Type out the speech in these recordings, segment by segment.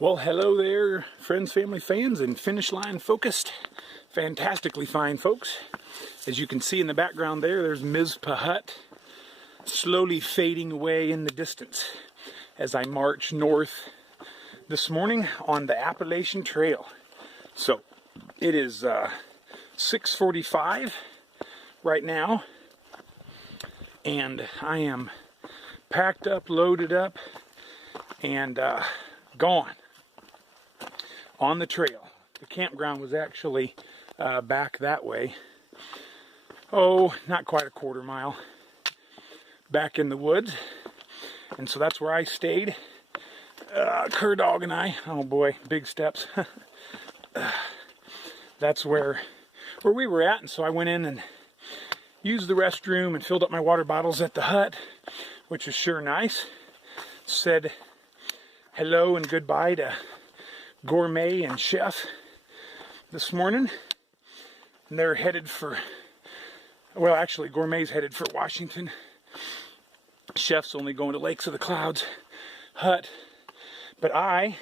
Well, hello there, friends, family, fans, and finish line focused. Fantastically fine, folks. As you can see in the background there's Mizpah hut, slowly fading away in the distance as I march north this morning on the Appalachian Trail. So, it is 6:45 right now, and I am packed up, loaded up, and gone on the trail. The campground was actually back that way. Oh, not quite a quarter mile back in the woods. And so that's where I stayed. Cur dog and I, oh boy, big steps. That's where we were at. And so I went in and used the restroom and filled up my water bottles at the hut, which was sure nice. Said hello and goodbye to Gourmet and Chef this morning. And they're headed for, well, actually Gourmet's headed for Washington. Chef's only going to Lakes of the Clouds hut. But I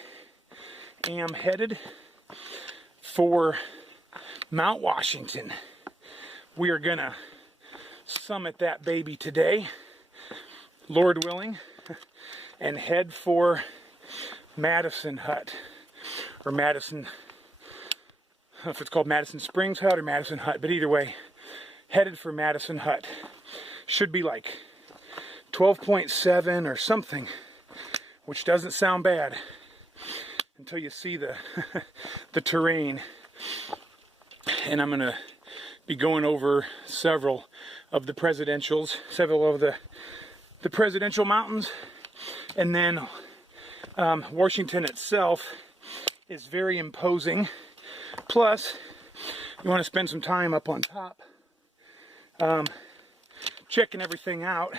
am headed for Mount Washington. We are gonna summit that baby today, Lord willing, and head for Madison hut. Or Madison, I don't know if it's called Madison Springs hut or Madison hut, but either way, headed for Madison hut. Should be like 12.7 or something, which doesn't sound bad until you see the the terrain. And I'm gonna be going over several of the presidential mountains, and then Washington itself is very imposing. Plus, you want to spend some time up on top, checking everything out.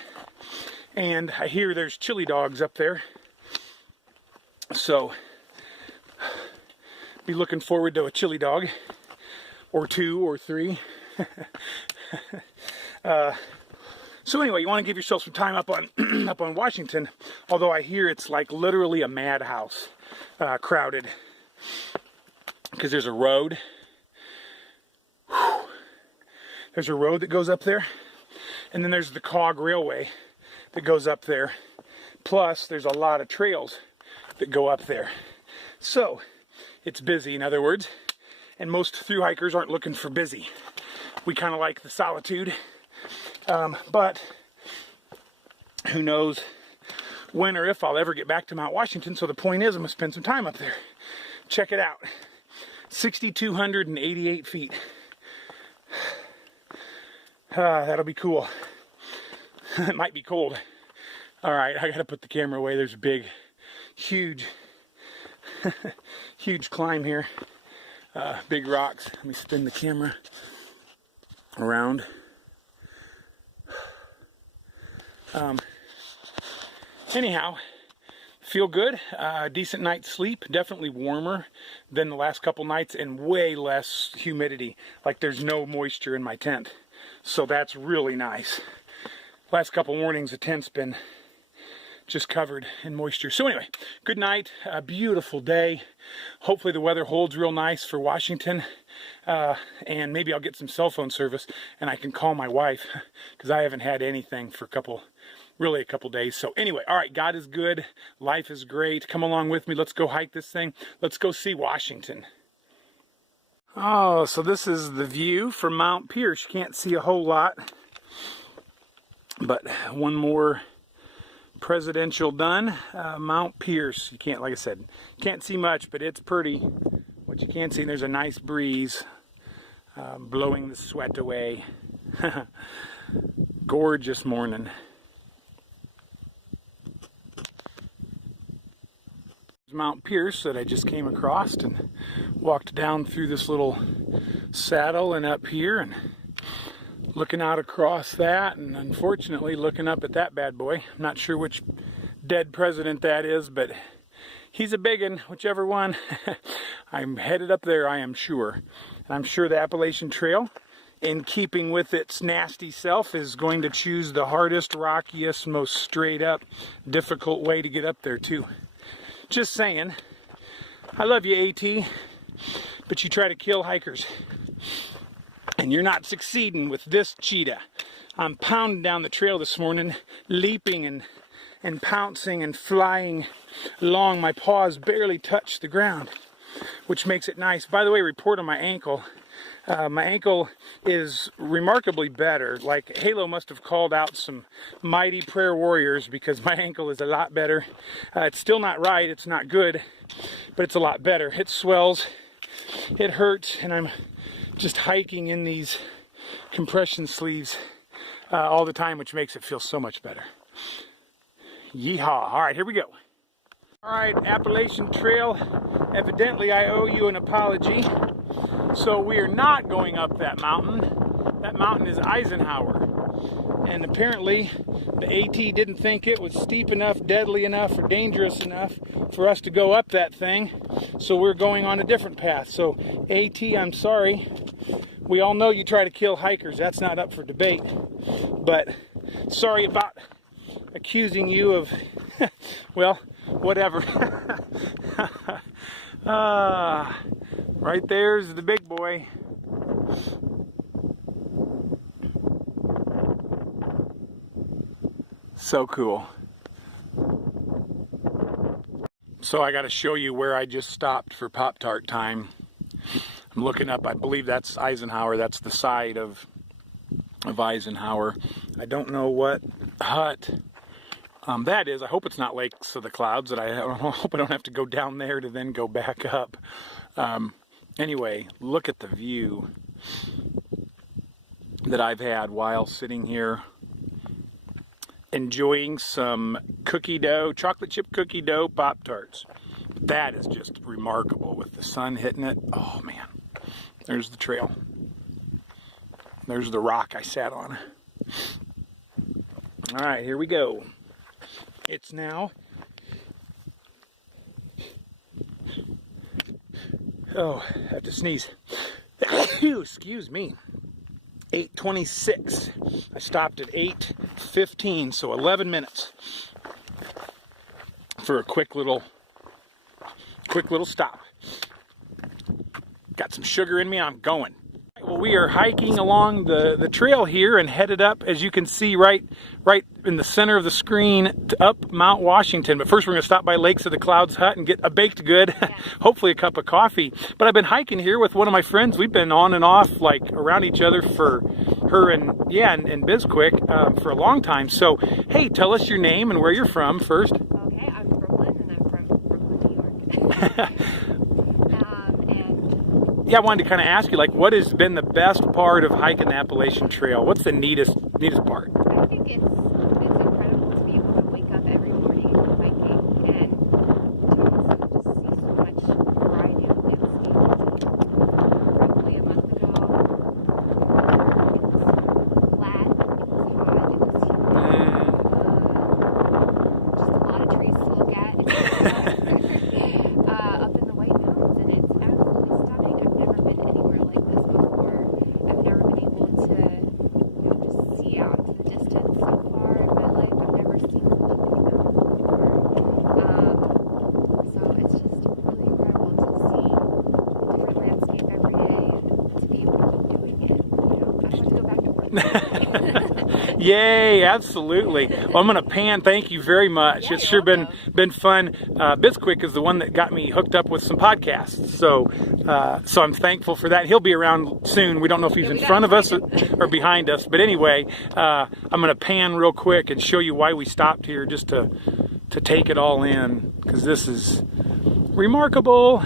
And I hear there's chili dogs up there, so be looking forward to a chili dog, or 2 or 3. So anyway, you want to give yourself some time up on up on Washington. Although I hear it's like literally a madhouse, crowded, because there's a road. There's a road that goes up there, and then there's the cog railway that goes up there. Plus, there's a lot of trails that go up there. So it's busy, in other words. And most thru hikers aren't looking for busy. We kind of like the solitude. But who knows when or if I'll ever get back to Mount Washington. So the point is, I'm going to spend some time up there. Check it out. 6,288 feet. That'll be cool. It might be cold. All right, I got to put the camera away. There's a big, huge, huge climb here. Big rocks. Let me spin the camera around. Anyhow, feel good. Decent night's sleep. Definitely warmer than the last couple nights, and way less humidity. Like there's no moisture in my tent. So that's really nice. Last couple mornings the tent's been just covered in moisture. So anyway, good night. A beautiful day. Hopefully the weather holds real nice for Washington. And maybe I'll get some cell phone service and I can call my wife, because I haven't had anything for a couple days. So anyway, all right, God is good. Life is great. Come along with me. Let's go hike this thing. Let's go see Washington. Oh, so this is the view from Mount Pierce. You can't see a whole lot, but one more presidential done. Mount Pierce. You can't, like I said, can't see much, but it's pretty. What you can see, there's a nice breeze blowing the sweat away. Gorgeous morning. Mount Pierce that I just came across and walked down through this little saddle and up here and looking out across that, and unfortunately looking up at that bad boy. I'm not sure which dead president that is, but he's a big one, whichever one. I'm headed up there, I am sure. And I'm sure the Appalachian Trail, in keeping with its nasty self, is going to choose the hardest, rockiest, most straight up, difficult way to get up there too. Just saying. I love you, AT, but you try to kill hikers. And you're not succeeding with this cheetah. I'm pounding down the trail this morning, leaping and pouncing and flying along. My paws barely touch the ground, which makes it nice. By the way, report on my ankle. My ankle is remarkably better. Like, Halo must have called out some mighty prayer warriors, because my ankle is a lot better. It's still not right, it's not good, but it's a lot better. It swells, it hurts, and I'm just hiking in these compression sleeves all the time, which makes it feel so much better. Yeehaw. All right, here we go. All right, Appalachian Trail. Evidently, I owe you an apology. So we are not going up that mountain. That mountain is Eisenhower. And apparently, the AT didn't think it was steep enough, deadly enough, or dangerous enough for us to go up that thing. So we're going on a different path. So AT, I'm sorry. We all know you try to kill hikers. That's not up for debate. But sorry about accusing you of, well, whatever. Right there's the big boy. So cool. So I got to show you where I just stopped for Pop-Tart time. I'm looking up, I believe that's Eisenhower. That's the side of Eisenhower. I don't know what hut that is. I hope it's not Lakes of the Clouds. I hope I don't have to go down there to then go back up. Anyway, look at the view that I've had while sitting here enjoying some cookie dough, chocolate chip cookie dough Pop-Tarts. That is just remarkable with the sun hitting it. Oh man, there's the trail. There's the rock I sat on. All right, here we go. It's now, oh, I have to sneeze. Excuse me. 8:26. I stopped at 8:15, so 11 minutes for a quick little stop. Got some sugar in me, I'm going. Well, we are hiking along the trail here and headed up, as you can see, right in the center of the screen, up Mount Washington. But first we're going to stop by Lakes of the Clouds hut and get a baked good, hopefully a cup of coffee. But I've been hiking here with one of my friends. We've been on and off, like, around each other for her and Bizquick for a long time. So, hey, tell us your name and where you're from first. Okay, I'm Brooklyn, and I'm from Brooklyn, New York. Yeah, I wanted to kind of ask you, like, what has been the best part of hiking the Appalachian Trail? What's the neatest part? I think it's incredible to be able to wake up every morning and go hiking and to also just see so much variety of landscape. Probably a month ago, it was flat, it was hot, it was humid, just a lot of trees to look at. Up in the White Mountains, and it's absolutely stunning. I've never been anywhere like this before. I've never been able to, just see out to the distance so far in my life. I've never seen something like that before. So it's just really incredible to see a different landscape every day and to be able to keep doing it. I have to go back to work. Yay, absolutely. Well, I'm going to pan. Thank you very much. Yeah, it's sure been fun. Bizquick is the one that got me hooked up with some podcasts. So I'm thankful for that. He'll be around soon. We don't know if he's in front of us or behind us. But anyway, I'm going to pan real quick and show you why we stopped here, just to take it all in, because this is remarkable.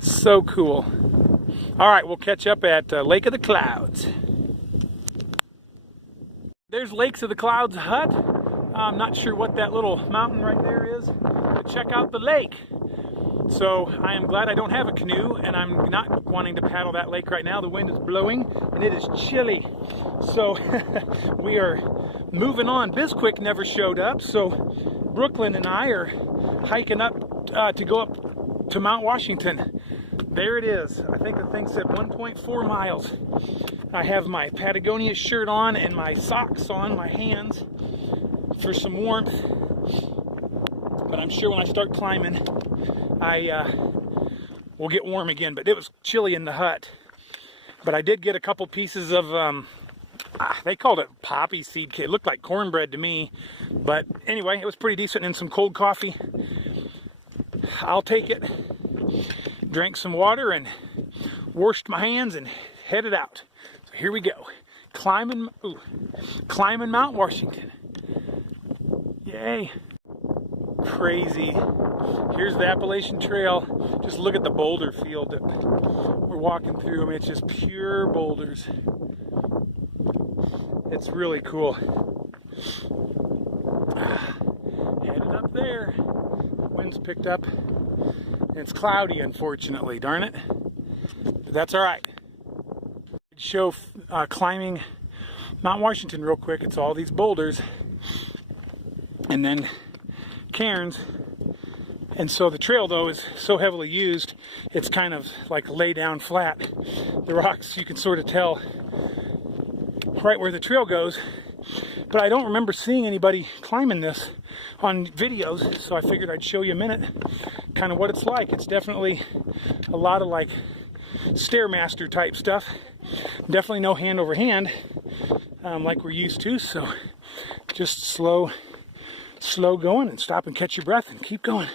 So cool. All right, we'll catch up at Lake of the Clouds. There's Lakes of the Clouds hut. I'm not sure what that little mountain right there is, but check out the lake. So I am glad I don't have a canoe, and I'm not wanting to paddle that lake right now. The wind is blowing and it is chilly. So we are moving on. Bizquick never showed up, so Brooklyn and I are hiking up to go up to Mount Washington. There it is. I think the thing said 1.4 miles. I have my Patagonia shirt on and my socks on my hands for some warmth. But I'm sure when I start climbing, we'll get warm again. But it was chilly in the hut. But I did get a couple pieces of, they called it poppy seed cake. It looked like cornbread to me. But anyway, it was pretty decent, and some cold coffee. I'll take it. Drank some water and washed my hands and headed out. So here we go. Climbing Mount Washington. Yay. Crazy. Here's the Appalachian Trail. Just look at the boulder field that we're walking through. I mean, it's just pure boulders. It's really cool. Headed up there. The wind's picked up. And it's cloudy, unfortunately. Darn it. But that's all right. Show climbing Mount Washington real quick. It's all these boulders. And then cairns. And so the trail, though, is so heavily used, it's kind of like lay down flat. The rocks, you can sort of tell right where the trail goes. But I don't remember seeing anybody climbing this on videos, so I figured I'd show you a minute kind of what it's like. It's definitely a lot of like Stairmaster type stuff. Definitely no hand over hand like we're used to, so just slow going and stop and catch your breath and keep going.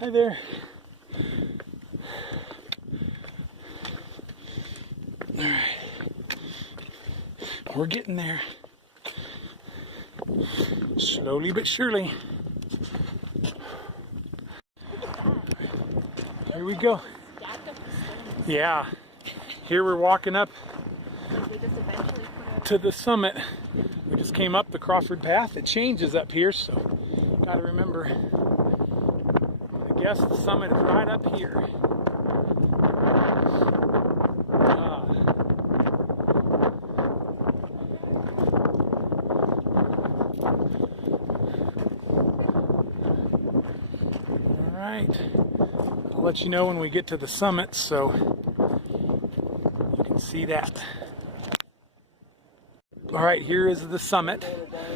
Hi there. All right. We're getting there. Slowly but surely. Here we go. Yeah. Here we're walking up to the summit. We just came up the Crawford Path. It changes up here, so gotta remember. I guess the summit is right up here. All right. I'll let you know when we get to the summit, so you can see that. All right, here is the summit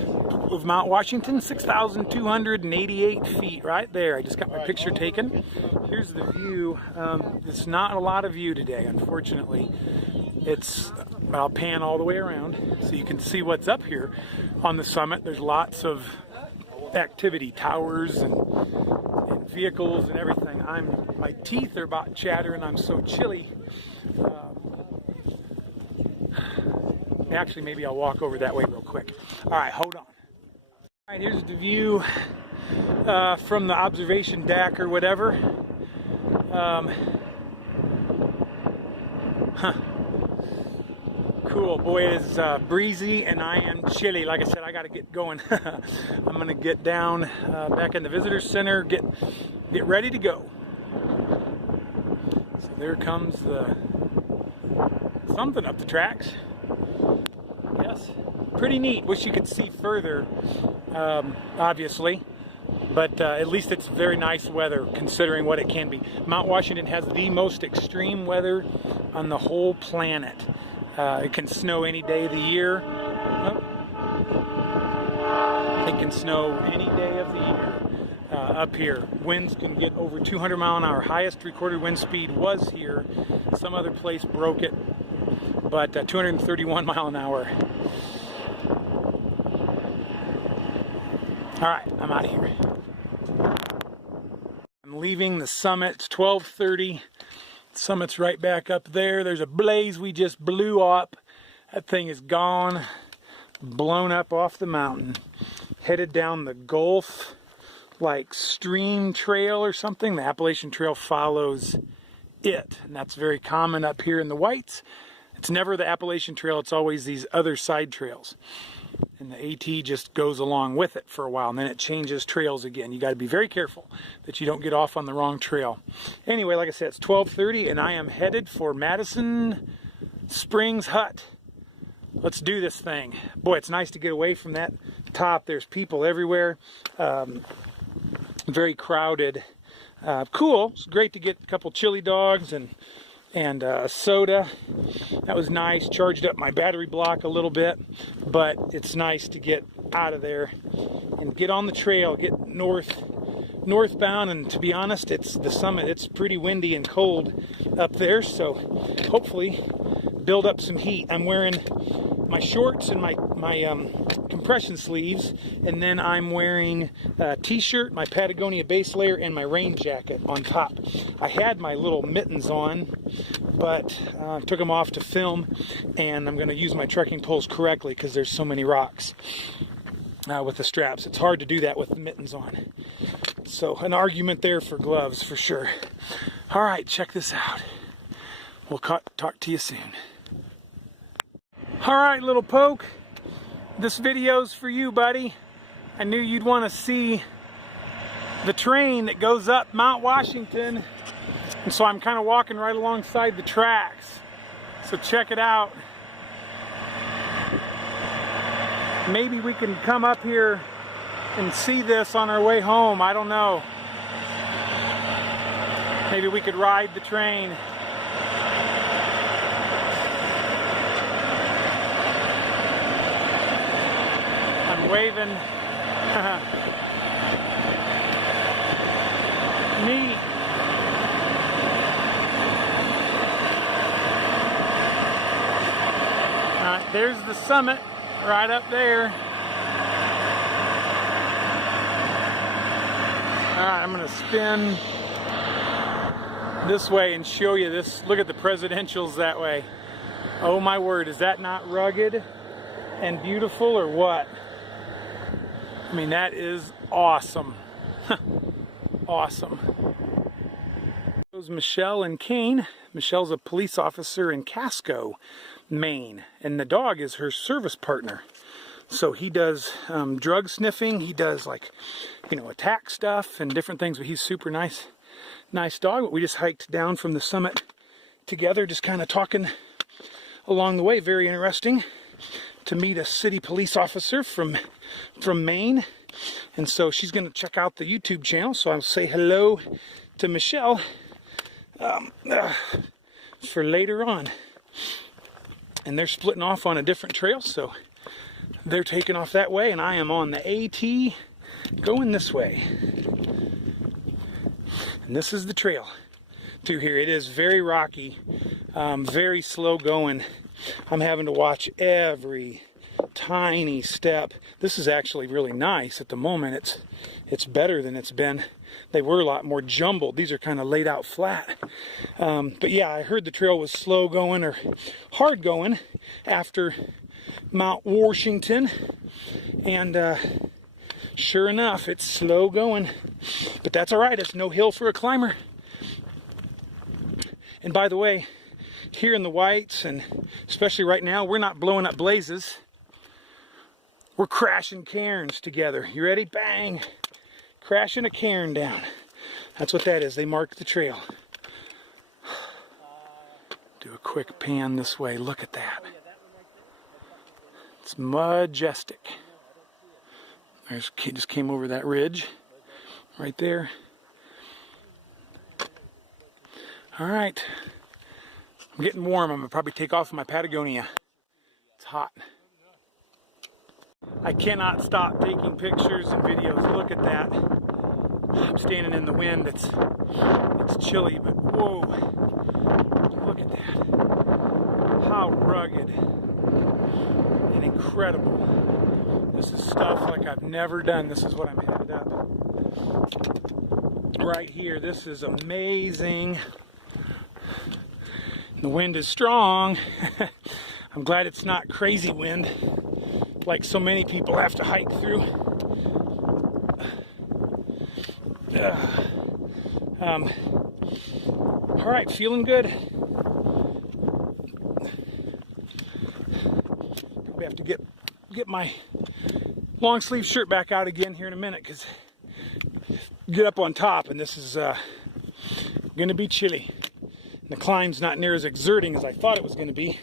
of Mount Washington, 6,288 feet right there. I just got my picture taken. Here's the view. It's not a lot of view today, unfortunately. I'll pan all the way around so you can see what's up here on the summit. There's lots of activity, towers and vehicles and everything. My teeth are about chattering. I'm so chilly. Actually, maybe I'll walk over that way real quick. All right, hold on. All right, here's the view from the observation deck or whatever. Cool. Boy, it is breezy and I am chilly. Like I said, I got to get going. I'm going to get down back in the visitor center, get ready to go. So there comes something up the tracks. Yes, pretty neat. Wish you could see further, obviously, but at least it's very nice weather considering what it can be. Mount Washington has the most extreme weather on the whole planet. It can snow any day of the year. It can snow any day of the year up here. Winds can get over 200 mile an hour. Highest recorded wind speed was here. Some other place broke it, but 231 mile an hour. All right, I'm out of here. I'm leaving the summit. It's 12:30. Summit's right back up there. There's a blaze we just blew up. That thing is gone, blown up off the mountain. Headed down the Gulf, like stream trail or something. The Appalachian Trail follows it, and that's very common up here in the Whites. It's never the Appalachian Trail, it's always these other side trails. And the AT just goes along with it for a while, and then it changes trails again. You got to be very careful that you don't get off on the wrong trail. Anyway, like I said, it's 12:30, and I am headed for Madison Springs Hut. Let's do this thing. Boy, it's nice to get away from that top. There's people everywhere. Very crowded. Cool. It's great to get a couple chili dogs and and soda. That was nice. Charged up my battery block a little bit, but it's nice to get out of there and get on the trail, get northbound. And to be honest, it's the summit. It's pretty windy and cold up there, so hopefully build up some heat. I'm wearing my shorts and my compression sleeves, and then I'm wearing a t-shirt, my Patagonia base layer, and my rain jacket on top. I had my little mittens on, but I took them off to film, and I'm going to use my trekking poles correctly because there's so many rocks with the straps. It's hard to do that with the mittens on. So an argument there for gloves for sure. All right, check this out. We'll talk to you soon. All right, little poke. This video's for you, buddy. I knew you'd want to see the train that goes up Mount Washington. And so I'm kind of walking right alongside the tracks. So check it out. Maybe we can come up here and see this on our way home. I don't know. Maybe we could ride the train. I'm waving. Neat. There's the summit right up there. Alright, I'm going to spin this way and show you this. Look at the presidentials that way. Oh my word, is that not rugged and beautiful or what? I mean, that is awesome. Awesome. There's Michelle and Kane. Michelle's a police officer in Casco, Maine, and the dog is her service partner. So he does drug sniffing. He does, like, you know, attack stuff and different things, but he's super nice dog. But we just hiked down from the summit together, just kind of talking along the way. Very interesting to meet a city police officer from Maine. And so she's going to check out the YouTube channel. So I'll say hello to Michelle for later on. And they're splitting off on a different trail, so they're taking off that way, and I am on the AT going this way. And this is the trail through here. It is very rocky, very slow going. I'm having to watch every tiny step. This is actually really nice at the moment. It's better than it's been. They were a lot more jumbled. These are kind of laid out flat. But yeah, I heard the trail was slow going or hard going after Mount Washington, and sure enough, it's slow going. But that's all right. It's no hill for a climber. And by the way, here in the Whites, and especially right now, we're not blowing up blazes. We're crashing cairns together. You ready? Bang! Crashing a cairn down. That's what that is. They mark the trail. Do a quick pan this way. Look at that. It's majestic. There's kid just came over that ridge right there. All right. I'm getting warm. I'm gonna probably take off my Patagonia. It's hot. I cannot stop taking pictures and videos. Look at that. I'm standing in the wind. It's chilly, but whoa. Look at that. How rugged and incredible. This is stuff like I've never done. This is what I'm headed up. Right here. This is amazing. The wind is strong. I'm glad it's not crazy wind like so many people have to hike through. All right, feeling good. Probably have to get my long sleeve shirt back out again here in a minute, because get up on top and this is gonna be chilly. And the climb's not near as exerting as I thought it was gonna be.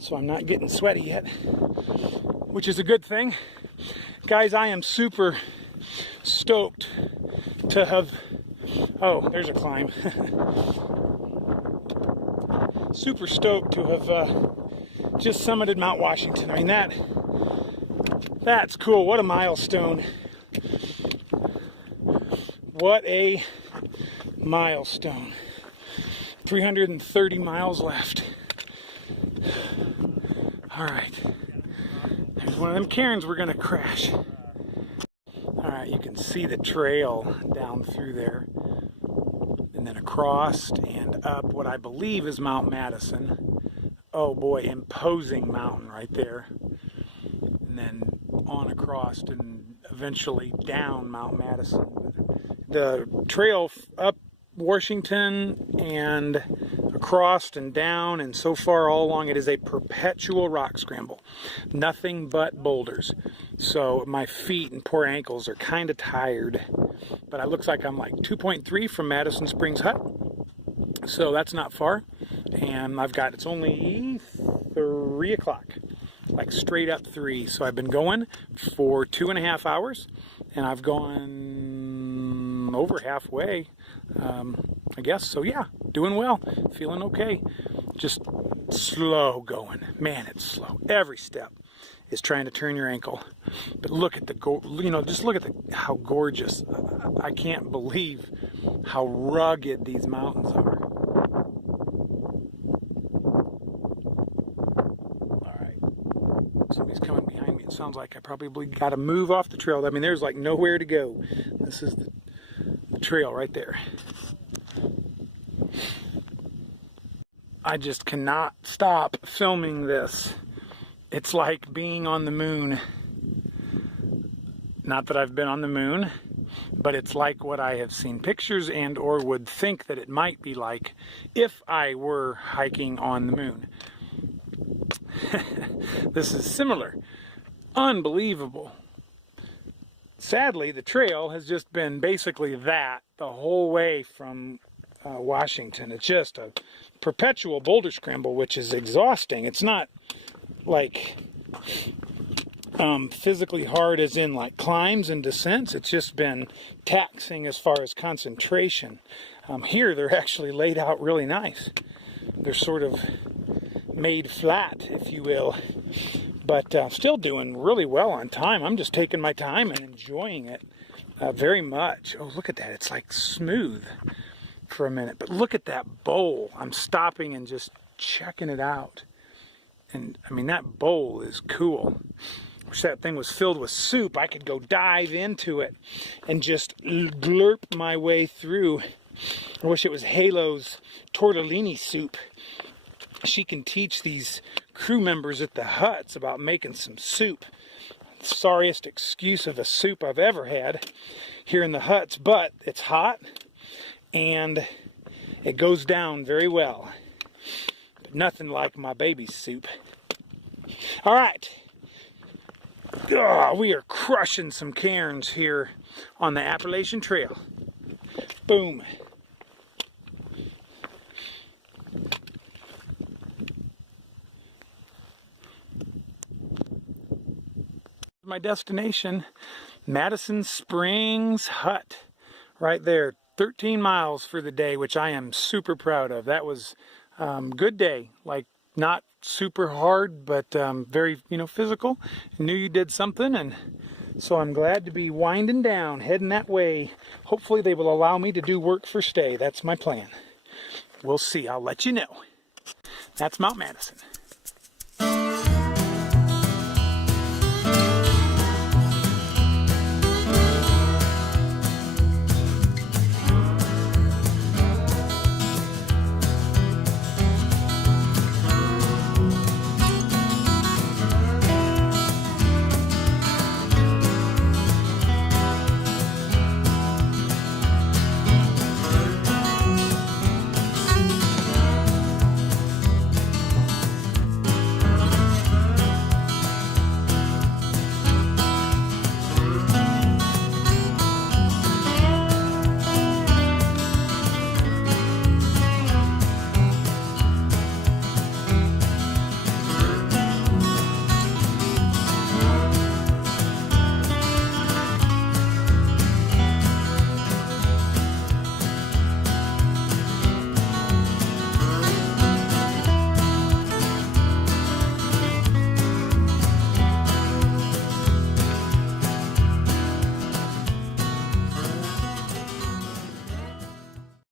So I'm not getting sweaty yet, which is a good thing. Guys, I am super stoked to have Oh, there's a climb. Super stoked to have just summited Mount Washington. I mean, that's cool. What a milestone. What a milestone. 330 miles left. All right. There's one of them cairns we're going to crash. All right, you can see the trail down through there. And then across and up what I believe is Mount Madison. Oh boy, imposing mountain right there. And then on across and eventually down Mount Madison. The trail up Washington and across and down and so far all along, it is a perpetual rock scramble. Nothing but boulders. So my feet and poor ankles are kind of tired. But it looks like I'm like 2.3 from Madison Springs Hut. So that's not far. And it's only 3 o'clock. Like straight up 3. So I've been going for 2.5 hours. And I've gone over halfway, I guess. So yeah, doing well, feeling okay. Just slow going. Man, it's slow. Every step is trying to turn your ankle. But look at just look at how gorgeous. I can't believe how rugged these mountains are. All right, somebody's coming behind me. It sounds like I probably got to move off the trail. I mean, there's like nowhere to go. This is the trail right there. I just cannot stop filming this. It's like being on the moon. Not that I've been on the moon, but it's like what I have seen pictures and or would think that it might be like if I were hiking on the moon. This is similar. Unbelievable. Sadly, the trail has just been basically that the whole way from Washington. It's just a perpetual boulder scramble, which is exhausting. It's not like physically hard as in like climbs and descents. It's just been taxing as far as concentration. Here they're actually laid out really nice. They're sort of made flat, if you will. But still doing really well on time. I'm just taking my time and enjoying it very much. Oh, look at that. It's like smooth for a minute. But look at that bowl. I'm stopping and just checking it out. And I mean, that bowl is cool. Wish that thing was filled with soup. I could go dive into it and just glurp my way through. I wish it was Halo's tortellini soup. She can teach these crew members at the huts about making some soup. Sorriest excuse of a soup I've ever had here in the huts, but it's hot and it goes down very well. But nothing like my baby's soup. All right. We are crushing some cairns here on the Appalachian Trail. Boom. My destination, Madison Springs Hut, right there. 13 miles for the day, which I am super proud of. That was good day, like not super hard, but very, physical. I knew you did something, and so I'm glad to be winding down, heading that way. Hopefully they will allow me to do work for stay. That's my plan. We'll see. I'll let you know. That's Mount Madison.